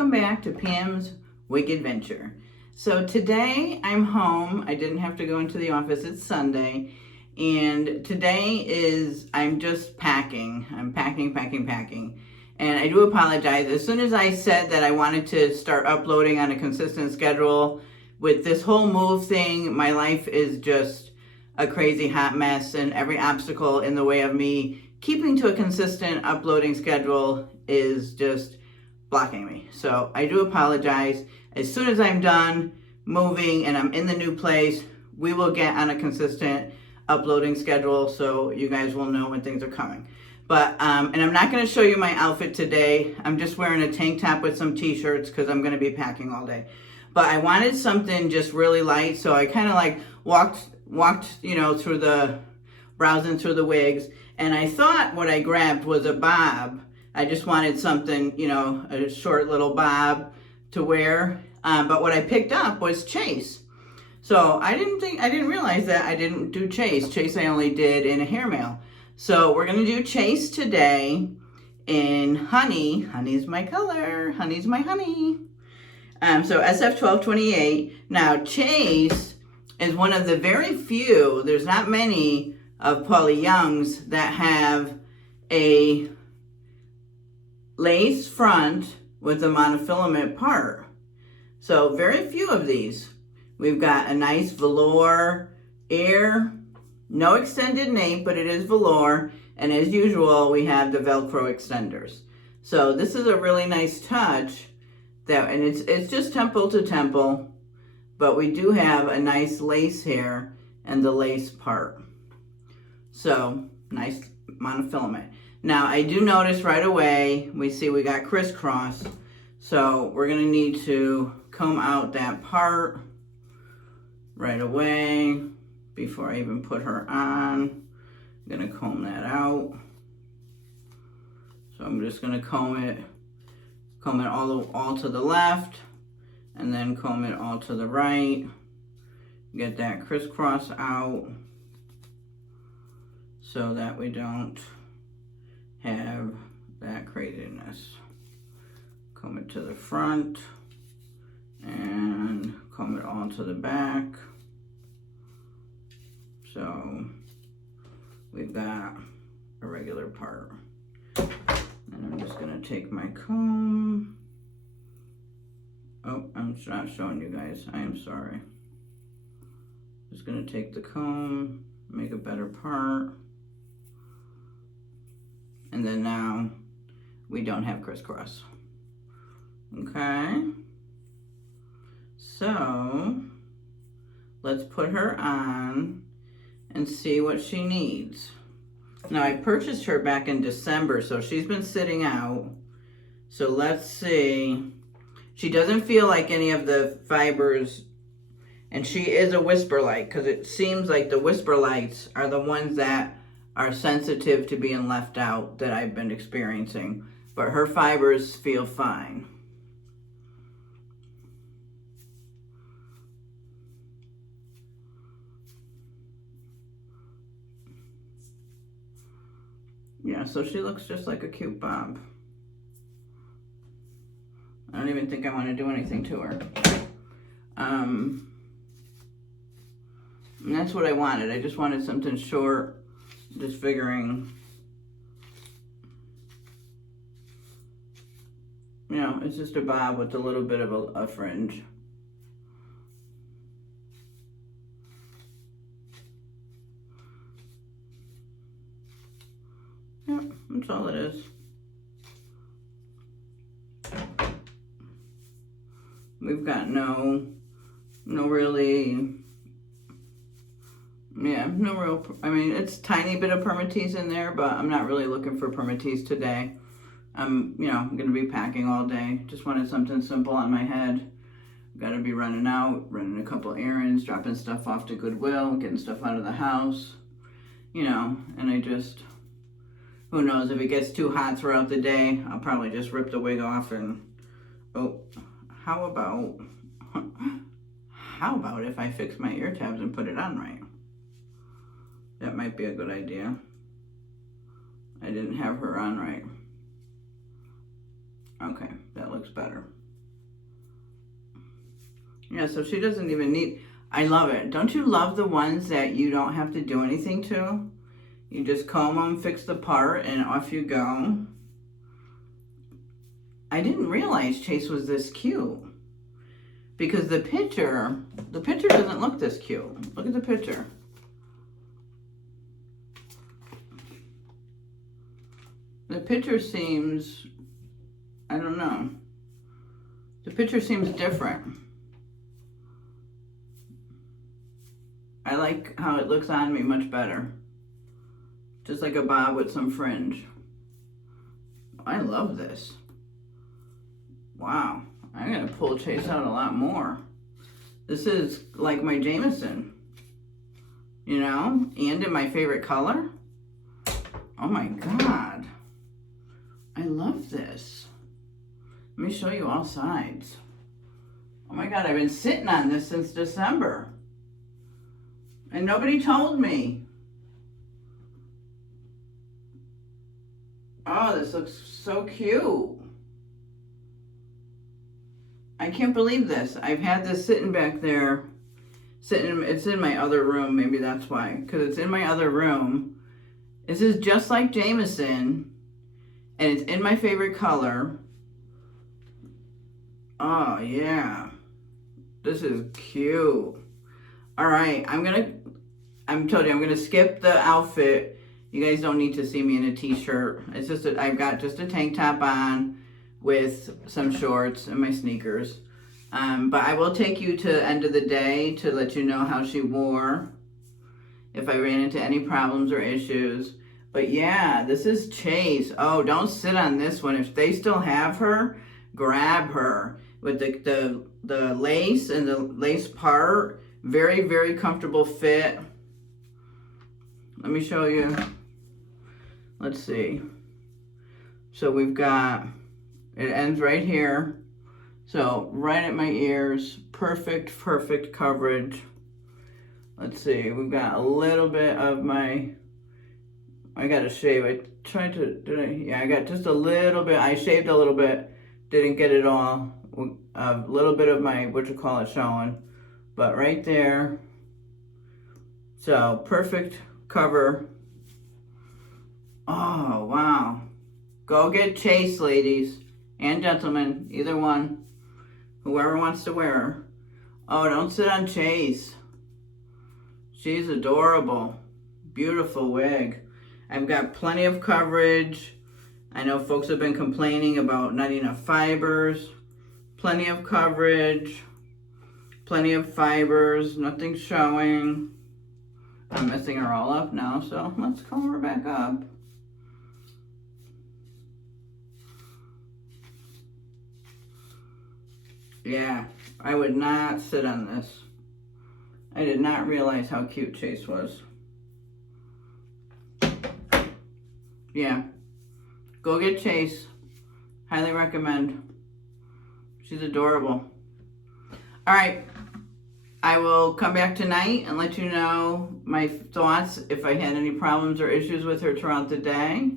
welcome back to Pam's Wig Adventure. So today I'm home. I didn't have to go into the office. It's Sunday. And today I'm just packing. I'm packing. And I do apologize. As soon as I said that I wanted to start uploading on a consistent schedule, with this whole move thing, my life is just a crazy hot mess, and every obstacle in the way of me keeping to a consistent uploading schedule is just blocking me. So I do apologize. As soon as I'm done moving and I'm in the new place, we will get on a consistent uploading schedule so you guys will know when things are coming. But and I'm not going to show you my outfit today. I'm just wearing a tank top with some t-shirts because I'm going to be packing all day. But I wanted something just really light, so I kind of like walked, through browsing through the wigs, and I thought what I grabbed was a bob. I just wanted something, a short little bob to wear. But what I picked up was Chase. So I didn't realize that I didn't do Chase. Chase I only did in a hair mail. So we're gonna do Chase today in honey. Honey's my color. Honey's my honey. So SF1228. Now Chase is one of the very few, there's not many of Paula Young's that have a lace front with a monofilament part. So very few of these. We've got a nice velour ear, no extended nape, but it is velour. And as usual, we have the Velcro extenders. So this is a really nice touch. And it's just temple to temple, but we do have a nice lace here and the lace part. So nice monofilament. Now I do notice right away, we got crisscross. So we're gonna need to comb out that part right away before I even put her on. I'm gonna comb that out. So I'm just gonna comb it all to the left, and then comb it all to the right. Get that crisscross out so that we don't have that craziness. Comb it to the front and comb it all to the back. So we've got a regular part. And I'm just gonna take my comb. Oh, I'm not showing you guys. I am sorry. Just gonna take the comb, make a better part. And then now we don't have crisscross. Okay. So let's put her on and see what she needs. Now I purchased her back in December, so she's been sitting out. So let's see. She doesn't feel like any of the fibers, and she is a whisper light, because it seems like the whisper lights are the ones that are sensitive to being left out that I've been experiencing. But her fibers feel fine. Yeah, so she looks just like a cute bob. I don't even think I want to do anything to her. And that's what I wanted. I just wanted something short, just figuring, it's just a bob with a little bit of a fringe. Yep, that's all it is. We've got no real, I mean, it's a tiny bit of permatease in there, but I'm not really looking for permatease today. I'm going to be packing all day. Just wanted something simple on my head. Got to be running a couple errands, dropping stuff off to Goodwill, getting stuff out of the house, and I just, who knows, if it gets too hot throughout the day, I'll probably just rip the wig off and, how about if I fix my ear tabs and put it on right? That might be a good idea. I didn't have her on right. Okay, that looks better. Yeah, so she doesn't even need, I love it. Don't you love the ones that you don't have to do anything to? You just comb them, fix the part, and off you go. I didn't realize Chase was this cute. Because the picture doesn't look this cute. Look at the picture. The picture seems, I don't know. The picture seems different. I like how it looks on me much better. Just like a bob with some fringe. I love this. Wow, I'm gonna pull Chase out a lot more. This is like my Jameson, you know, and in my favorite color. Oh my God, I love this. Let me show you all sides. Oh my God, I've been sitting on this since December. And nobody told me. Oh, this looks so cute. I can't believe this. I've had this sitting back there. It's in my other room, maybe that's why. Because it's in my other room. This is just like Jameson. And it's in my favorite color. Oh, yeah. This is cute. All right, I'm gonna skip the outfit. You guys don't need to see me in a t-shirt. It's just that I've got just a tank top on with some shorts and my sneakers. But I will take you to the end of the day to let you know how she wore, if I ran into any problems or issues. But yeah, this is Chase. Oh, don't sit on this one. If they still have her, grab her. With the lace and the lace part, very, very comfortable fit. Let me show you. Let's see. So we've got, it ends right here. So right at my ears, perfect coverage. Let's see, we've got a little bit of my, I got to shave. I tried to, I got just a little bit. I shaved a little bit, didn't get it all. A little bit of my, showing. But right there. So perfect cover. Oh, wow. Go get Chase, ladies and gentlemen, either one. Whoever wants to wear her. Oh, don't sit on Chase. She's adorable. Beautiful wig. I've got plenty of coverage. I know folks have been complaining about not enough fibers. Plenty of coverage. Plenty of fibers. Nothing showing. I'm messing her all up now, so let's comb her back up. Yeah, I would not sit on this. I did not realize how cute Chase was. Yeah, go get Chase. Highly recommend. She's adorable. All right, I will come back tonight and let you know my thoughts if I had any problems or issues with her throughout the day.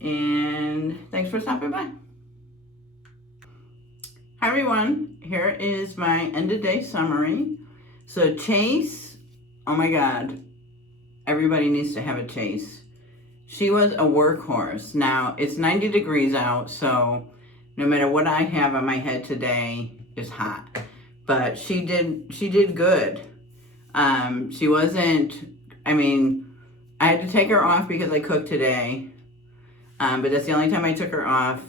And thanks for stopping by. Hi everyone, here is my end of day summary. So Chase, oh my God, everybody needs to have a Chase. She was a workhorse. Now it's 90 degrees out, so no matter what I have on my head today is hot. But she did good. She wasn't, I mean, I had to take her off because I cooked today. But that's the only time I took her off.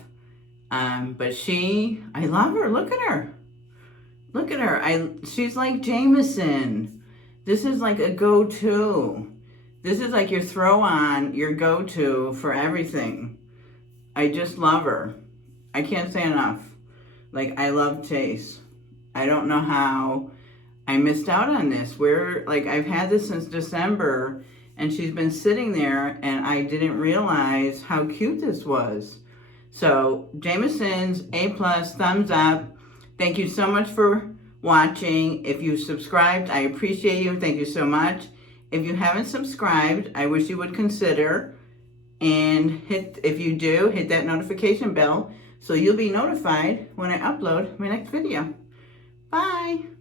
But I love her. Look at her. Look at her. She's like Jameson. This is like a go-to. This is like your throw on, your go-to for everything. I just love her. I can't say enough. Like, I love Chase. I don't know how I missed out on this. I've had this since December, and she's been sitting there, and I didn't realize how cute this was. So, Jameson's A+, thumbs up. Thank you so much for watching. If you subscribed, I appreciate you. Thank you so much. If you haven't subscribed, I wish you would consider. And if you do, hit that notification bell so you'll be notified when I upload my next video. Bye.